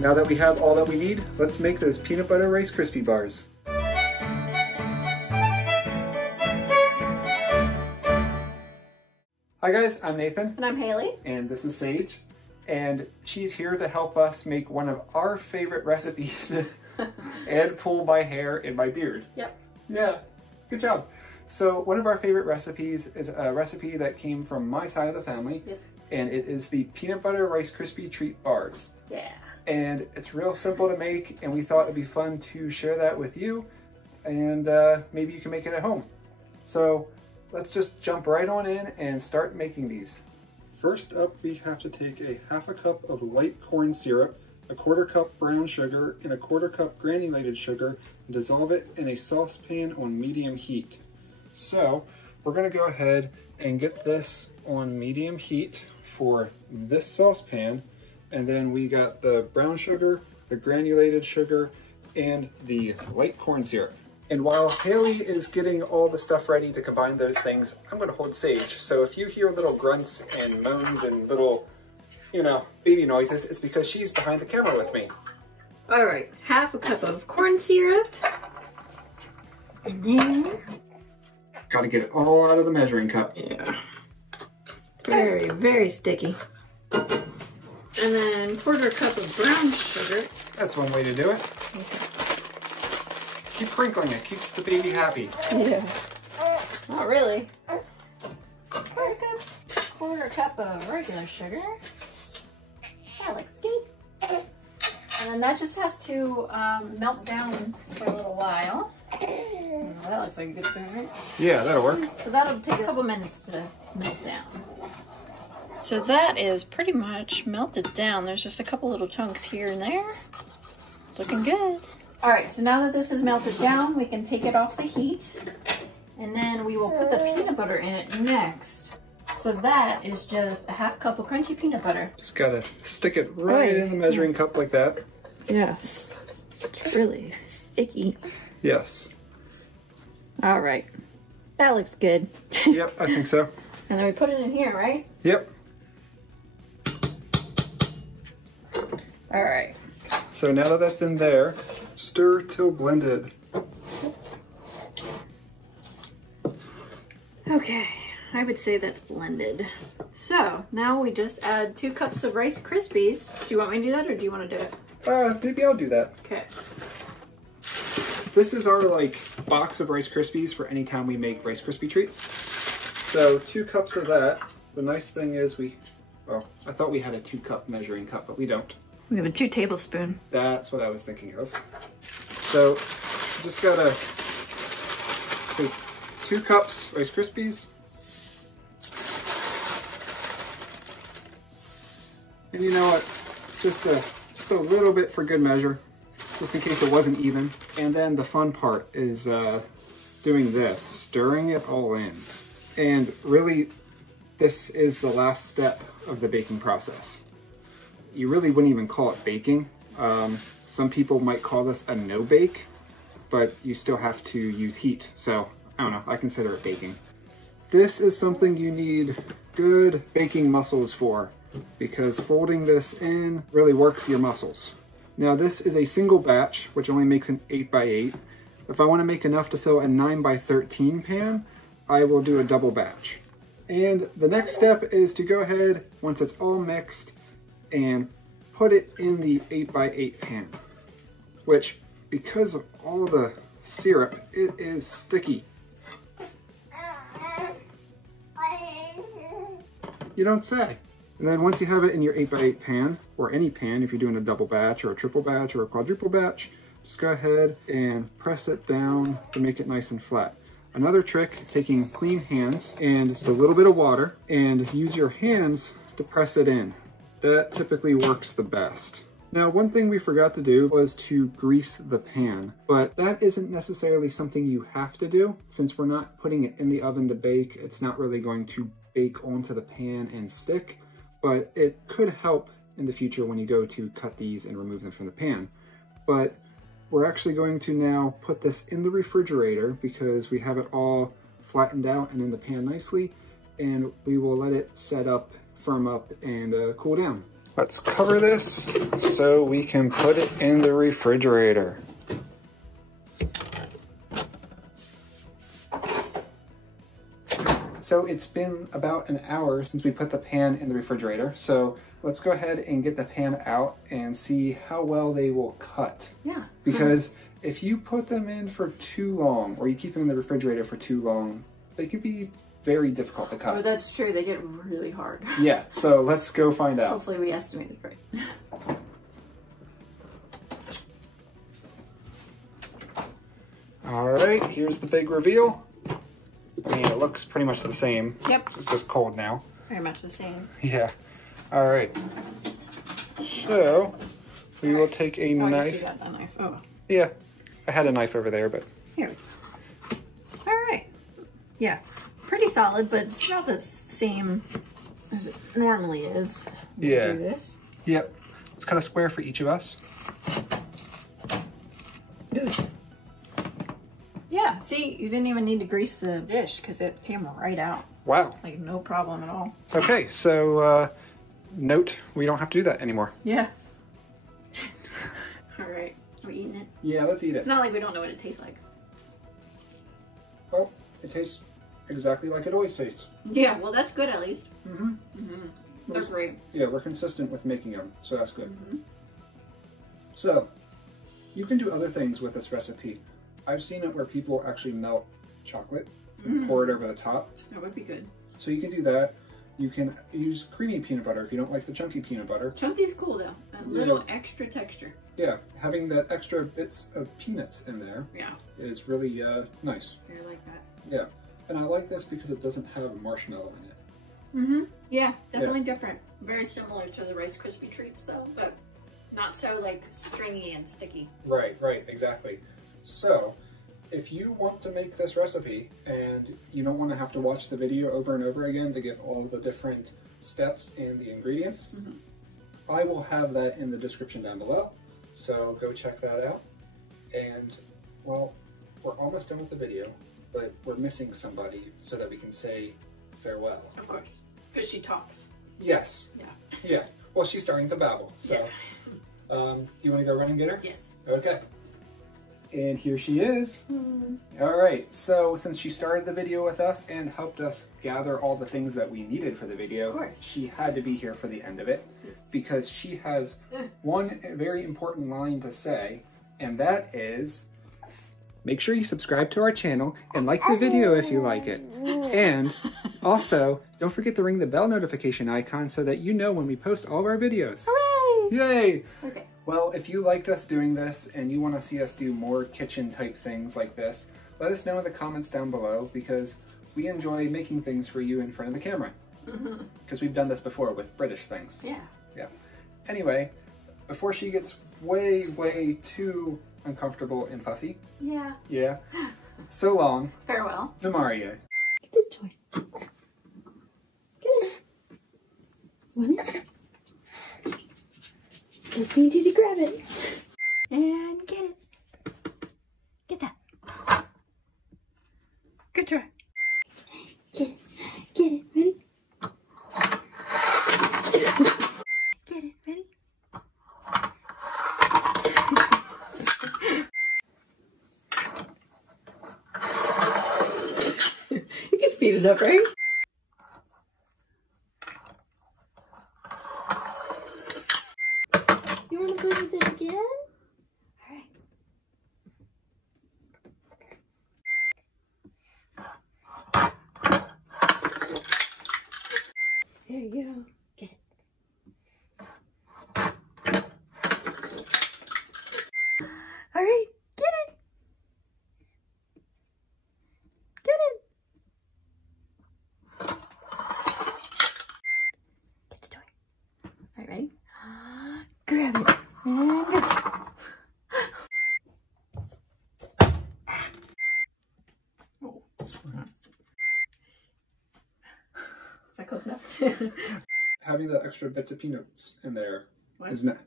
Now that we have all that we need, let's make those peanut butter Rice Krispie bars. Hi guys, I'm Nathan. And I'm Haley. And this is Sage. And she's here to help us make one of our favorite recipes and pull my hair and my beard. Yep. Yeah, good job. So one of our favorite recipes is a recipe that came from my side of the family. Yes. And it is the peanut butter Rice Krispie treat bars. Yeah. And it's real simple to make, and we thought it'd be fun to share that with you, and maybe you can make it at home. So let's just jump right on in and start making these. First up, we have to take a ½ cup of light corn syrup, a ¼ cup brown sugar, and a ¼ cup granulated sugar, and dissolve it in a saucepan on medium heat. So we're gonna go ahead and get this on medium heat for this saucepan, and then we got the brown sugar, the granulated sugar, and the light corn syrup. And while Haley is getting all the stuff ready to combine those things, I'm gonna hold Sage. So if you hear little grunts and moans and little, you know, baby noises, it's because she's behind the camera with me. All right, ½ cup of corn syrup. And then... Gotta get it all out of the measuring cup. Yeah. Very, very sticky. And then ¼ cup of brown sugar. That's one way to do it. Okay. Keep crinkling it, keeps the baby happy. Yeah. Not really. ¼ cup of regular sugar. That looks good. And then that just has to melt down for a little while. Oh, that looks like a good spoon, right? Yeah, that'll work. So that'll take a couple minutes to melt down. So that is pretty much melted down. There's just a couple little chunks here and there. It's looking good. All right, so now that this is melted down, we can take it off the heat, and then we will put the peanut butter in it next. So that is just a ½ cup of crunchy peanut butter. Just gotta stick it right in the measuring cup like that. Yes, it's really sticky. Yes. All right, that looks good. Yep, I think so. And then we put it in here, right? Yep. All right. So now that that's in there, stir till blended. Okay, I would say that's blended. So now we just add 2 cups of Rice Krispies. Do you want me to do that, or do you want to do it? Maybe I'll do that. Okay. This is our box of Rice Krispies for any time we make Rice Krispie treats. So 2 cups of that. The nice thing is well, I thought we had a 2-cup measuring cup, but we don't. We have a 2 tablespoons. That's what I was thinking of. So just gotta take 2 cups Rice Krispies. And you know what? Just a little bit for good measure, just in case it wasn't even. And then the fun part is doing this, stirring it all in. And really, this is the last step of the baking process. You really wouldn't even call it baking. Some people might call this a no-bake, but you still have to use heat. So, I don't know, I consider it baking. This is something you need good baking muscles for, because folding this in really works your muscles. Now this is a single batch, which only makes an 8x8. If I want to make enough to fill a 9x13 pan, I will do a double batch. And the next step is to go ahead, once it's all mixed, and put it in the 8x8 pan, which, because of all the syrup, it is sticky. You don't say. And then once you have it in your 8x8 pan, or any pan, if you're doing a double batch or a triple batch or a quadruple batch, just go ahead and press it down to make it nice and flat. Another trick is taking clean hands and a little bit of water and use your hands to press it in. That typically works the best. Now, one thing we forgot to do was to grease the pan, but that isn't necessarily something you have to do. Since we're not putting it in the oven to bake, it's not really going to bake onto the pan and stick, but it could help in the future when you go to cut these and remove them from the pan. But we're actually going to now put this in the refrigerator because we have it all flattened out and in the pan nicely, and we will let it set up, firm up, and cool down. Let's cover this so we can put it in the refrigerator. So it's been about an hour since we put the pan in the refrigerator. So let's go ahead and get the pan out and see how well they will cut. Yeah. Because if you put them in for too long, or you keep them in the refrigerator for too long, they can be very difficult to cut. Oh, that's true. They get really hard. Yeah, so let's go find out. Hopefully we estimated right. All right, here's the big reveal. I mean, it looks pretty much the same. Yep. It's just cold now. Very much the same. Yeah. All right. So we will take a knife. Yes, you got that knife. Oh. Yeah, I had a knife over there, but. Here we go. All right. Yeah, pretty solid, but it's not the same as it normally is. Yeah. Do this. Yep. Let's cut a square for each of us. Yeah, see, you didn't even need to grease the dish because it came right out. Wow. Like, no problem at all. Okay, so note, we don't have to do that anymore. Yeah. All right, we're eating it. Yeah, let's eat it. It's not like we don't know what it tastes like. Well, it tastes exactly like it always tastes. Yeah, well, that's good at least. Mm-hmm. Mm-hmm. That's great. Yeah, we're consistent with making them, so that's good. Mm-hmm. So, you can do other things with this recipe. I've seen it where people actually melt chocolate and pour it over the top. That would be good. So you can do that. You can use creamy peanut butter if you don't like the chunky peanut butter. Chunky's cool though. A little extra texture. Yeah, having that extra bits of peanuts in there is really nice. I like that. Yeah, and I like this because it doesn't have marshmallow in it. Mm-hmm. Yeah, definitely different. Very similar to the Rice Krispie treats though, but not so like stringy and sticky. Right, exactly. So, if you want to make this recipe and you don't want to have to watch the video over and over again to get all the different steps and the ingredients, I will have that in the description down below. So go check that out. And, well, we're almost done with the video, but we're missing somebody so that we can say farewell. Of course, because she talks. Yes. Yeah. Yeah. Well, she's starting to babble. So, do you want to go run and get her? Yes. Okay. And here she is. All right, so since she started the video with us and helped us gather all the things that we needed for the video, she had to be here for the end of it because she has one very important line to say, and that is, make sure you subscribe to our channel and like the video if you like it. And also, don't forget to ring the bell notification icon so that you know when we post all of our videos. Hooray! Yay! Okay. Well, if you liked us doing this and you want to see us do more kitchen type things like this, let us know in the comments down below because we enjoy making things for you in front of the camera. Because we've done this before with British things. Yeah. Yeah. Anyway, before she gets way too uncomfortable and fussy. Yeah. Yeah. So long. Farewell. Namaria. Get this toy. Get it. Want it? Just need you to grab it. And get it. Get that. Good try. Get it. Get it. Ready? Get it. Ready? You can speed it up, right? You want to play with it again? All right. There you go. Get it. All right. Get it. Get it. Get the toy. All right, ready? Grab it. And oh. Is that close enough? Having the extra bits of peanuts in there What? is not